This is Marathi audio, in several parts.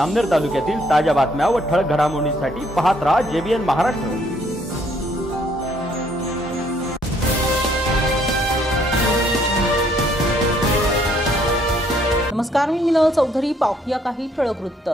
अमनेर तालुक्यातील ताज्या बातम्या व ठळक घडामोडींसाठी पाहत राहा JBN महाराष्ट्र। नमस्कार, मी मिनल चौधरी। पाहूया काही ठळक वृत्त।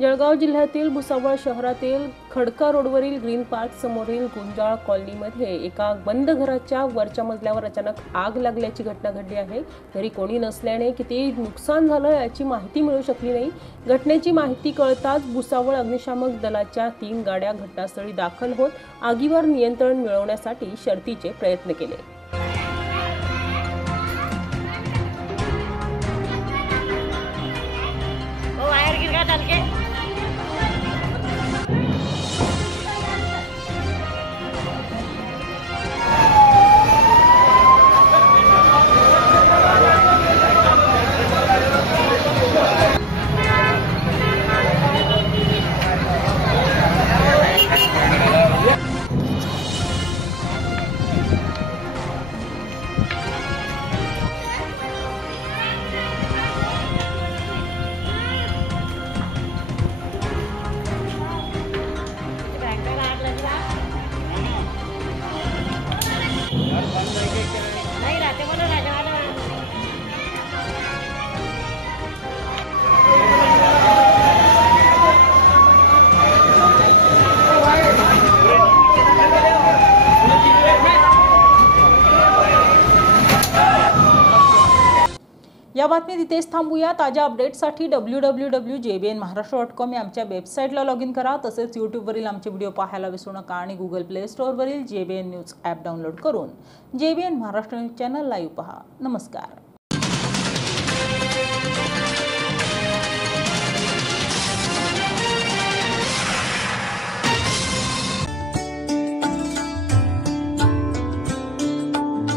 जळगाव जिल्ह्यातील भुसावळ शहरातील खडका रोडवरील ग्रीन पार्क समोरील गुंजाळ कॉलनीमध्ये एका बंद घराच्या वरच्या मजल्यावर अचानक आग लागल्याची घटना घडली आहे। घरी कोणी नसल्याने किती नुकसान झालं याची माहिती मिळू शकली नाही। घटनेची माहिती कळताच भुसावळ अग्निशामक दलाच्या 3 गाड्या घटनास्थळी दाखल होत आगीवर नियंत्रण मिळवण्यासाठी शर्थीचे प्रयत्न केले। या बातमीत इथेच थांबूया। ताज्या अपडेट्ससाठी www.jbnmaharashtra.com या आमच्या वेबसाईटला लॉग इन करा। तसेच यूट्यूबवरील आमचे व्हिडिओ पाहायला विसरू नका आणि गुगल प्ले स्टोअरवरील JBN न्यूज ॲप डाउनलोड करून JBN Maharashtra news channel live पहा। नमस्कार।